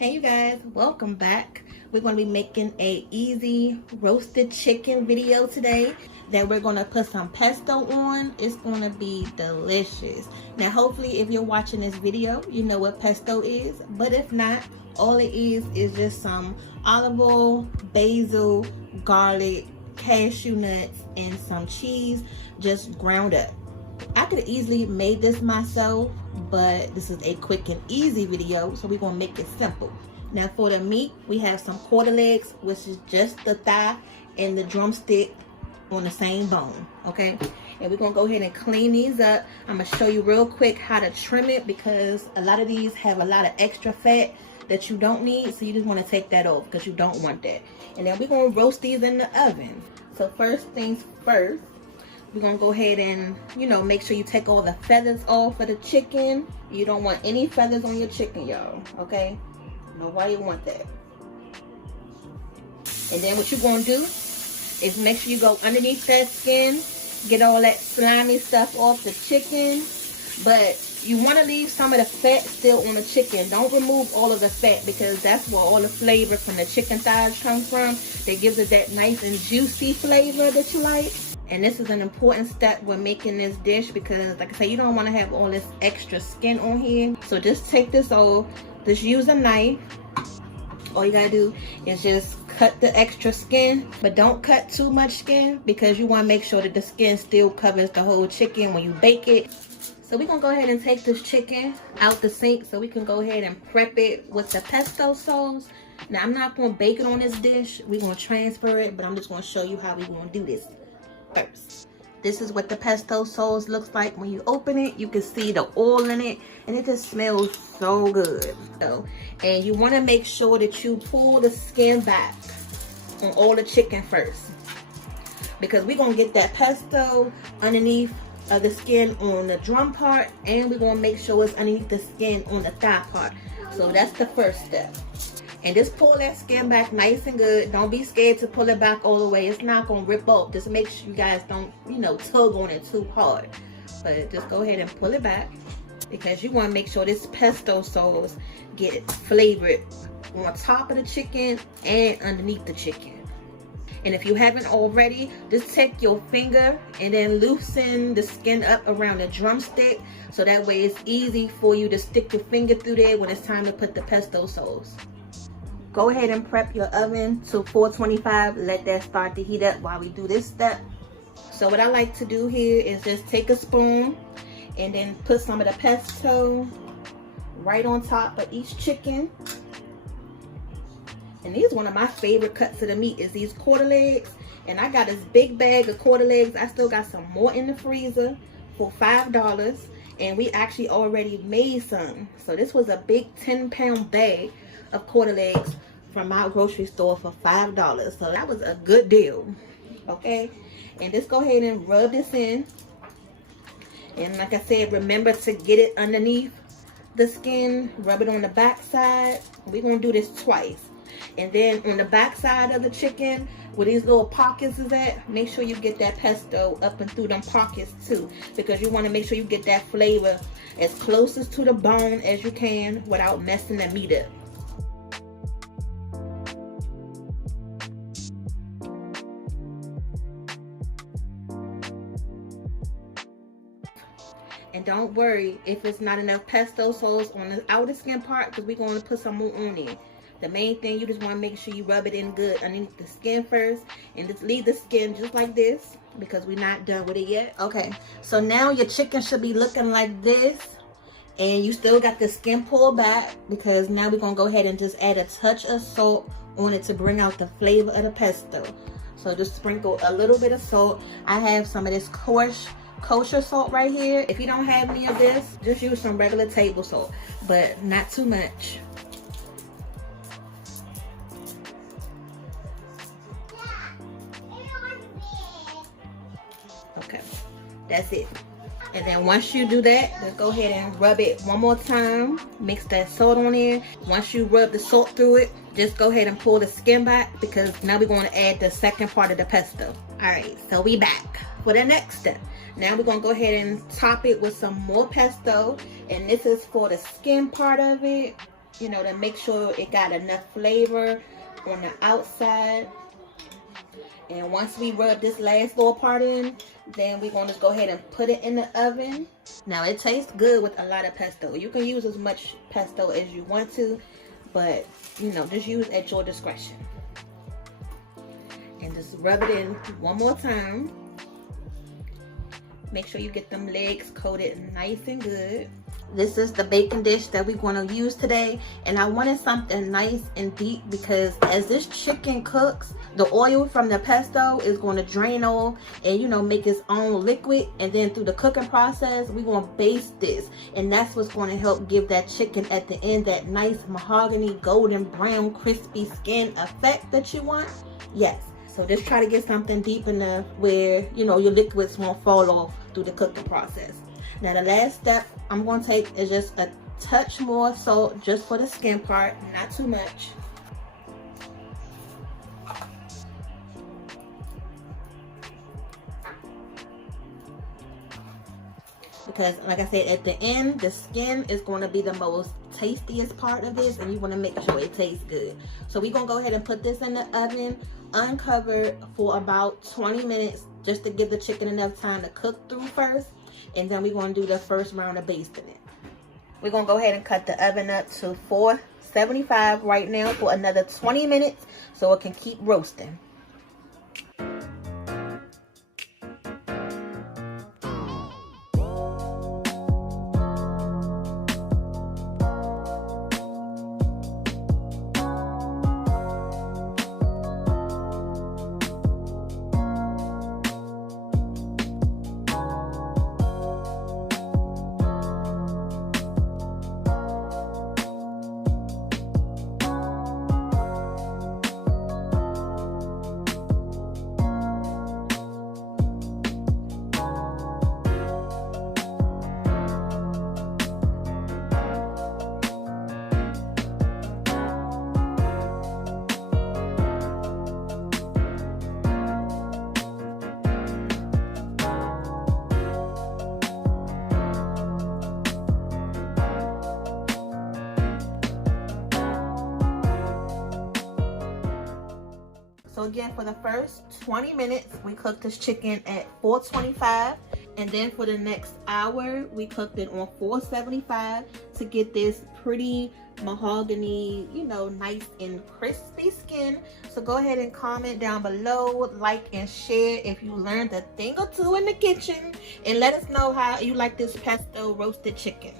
Hey you guys, welcome back. We're going to be making a easy roasted chicken video today that we're going to put some pesto on. It's going to be delicious. Now hopefully if you're watching this video you know what pesto is, but if not, all it is just some olive oil, basil, garlic, cashew nuts, and some cheese just ground up. I could have easily made this myself, but this is a quick and easy video, so we're gonna make it simple. Now for the meat, we have some quarter legs, which is just the thigh and the drumstick on the same bone, okay? And we're gonna go ahead and clean these up. I'm gonna show you real quick how to trim it because a lot of these have a lot of extra fat that you don't need, so you just want to take that off because you don't want that. And then we're gonna roast these in the oven. So first things first, we're gonna go ahead and, make sure you take all the feathers off of the chicken. You don't want any feathers on your chicken, y'all, okay? Know why you want that. And then what you're gonna do is make sure you go underneath that skin, get all that slimy stuff off the chicken. But you want to leave some of the fat still on the chicken. Don't remove all of the fat because that's where all the flavor from the chicken thighs comes from. That gives it that nice and juicy flavor that you like. And this is an important step when making this dish because, like I say, you don't want to have all this extra skin on here. So just take this off. Just use a knife. All you gotta do is just cut the extra skin, but don't cut too much skin because you want to make sure that the skin still covers the whole chicken when you bake it. So we're gonna go ahead and take this chicken out the sink so we can go ahead and prep it with the pesto sauce. Now I'm not gonna bake it on this dish. We're gonna transfer it, but I'm just gonna show you how we're gonna do this first. This is what the pesto sauce looks like. When you open it, you can see the oil in it, and it just smells so good. And you want to make sure that you pull the skin back on all the chicken first, because we're gonna get that pesto underneath the skin on the drum part, and we're gonna make sure it's underneath the skin on the thigh part. So that's the first step. And just pull that skin back nice and good. Don't be scared to pull it back all the way. It's not gonna rip off. Just make sure you guys don't, tug on it too hard. But just go ahead and pull it back because you want to make sure this pesto sauce get flavored on top of the chicken and underneath the chicken. And if you haven't already, just take your finger and then loosen the skin up around the drumstick so that way it's easy for you to stick your finger through there when it's time to put the pesto sauce. Go ahead and prep your oven to 425. Let that start to heat up while we do this step. So what I like to do here is just take a spoon and then put some of the pesto right on top of each chicken. And these one of my favorite cuts of the meat is these quarter legs. And I got this big bag of quarter legs. I still got some more in the freezer for $5. And we actually already made some. So this was a big 10-pound bag of quarter legs from my grocery store for $5. So that was a good deal. Okay. And just go ahead and rub this in. And like I said, remember to get it underneath the skin. Rub it on the back side. We're going to do this twice. And then on the back side of the chicken, where these little pockets is at, make sure you get that pesto up and through them pockets too, because you want to make sure you get that flavor as closest to the bone as you can without messing the meat up. And don't worry if it's not enough pesto sauce on the outer skin part, because we're going to put some more on it. The main thing, you just want to make sure you rub it in good underneath the skin first. And just leave the skin just like this because we're not done with it yet. Okay, so now your chicken should be looking like this. And you still got the skin pulled back because now we're going to go ahead and just add a touch of salt on it to bring out the flavor of the pesto. So just sprinkle a little bit of salt. I have some of this kosher salt right here. If you don't have any of this, just use some regular table salt, but not too much. Okay, that's it. And then once you do that, just go ahead and rub it one more time. Mix that salt on there. Once you rub the salt through it, just go ahead and pull the skin back because now we're going to add the second part of the pesto. Alright, so we back for the next step. Now we're going to go ahead and top it with some more pesto. And this is for the skin part of it. you know, to make sure it got enough flavor on the outside. And once we rub this last little part in, then we're going to go ahead and put it in the oven. Now, it tastes good with a lot of pesto. You can use as much pesto as you want to, but, you know, just use at your discretion. And just rub it in one more time. Make sure you get them legs coated nice and good. This is the baking dish that we're going to use today, and I wanted something nice and deep because as this chicken cooks, the oil from the pesto is going to drain off and, you know, make its own liquid, and then through the cooking process we're going to baste this, and that's what's going to help give that chicken at the end that nice mahogany golden brown crispy skin effect that you want. Yes, so just try to get something deep enough where, you know, your liquids won't fall off through the cooking process. Now the last step I'm going to take is just a touch more salt just for the skin part, not too much. Because like I said, at the end, the skin is going to be the most tastiest part of this, and you want to make sure it tastes good. So we're going to go ahead and put this in the oven uncovered for about 20 minutes just to give the chicken enough time to cook through first. And then we're going to do the first round of basting it. We're going to go ahead and cut the oven up to 475 right now for another 20 minutes so it can keep roasting. So again, for the first 20 minutes, we cooked this chicken at 425. And then for the next hour, we cooked it on 475 to get this pretty mahogany, you know, nice and crispy skin. So go ahead and comment down below, like and share if you learned a thing or two in the kitchen. And let us know how you like this pesto roasted chicken.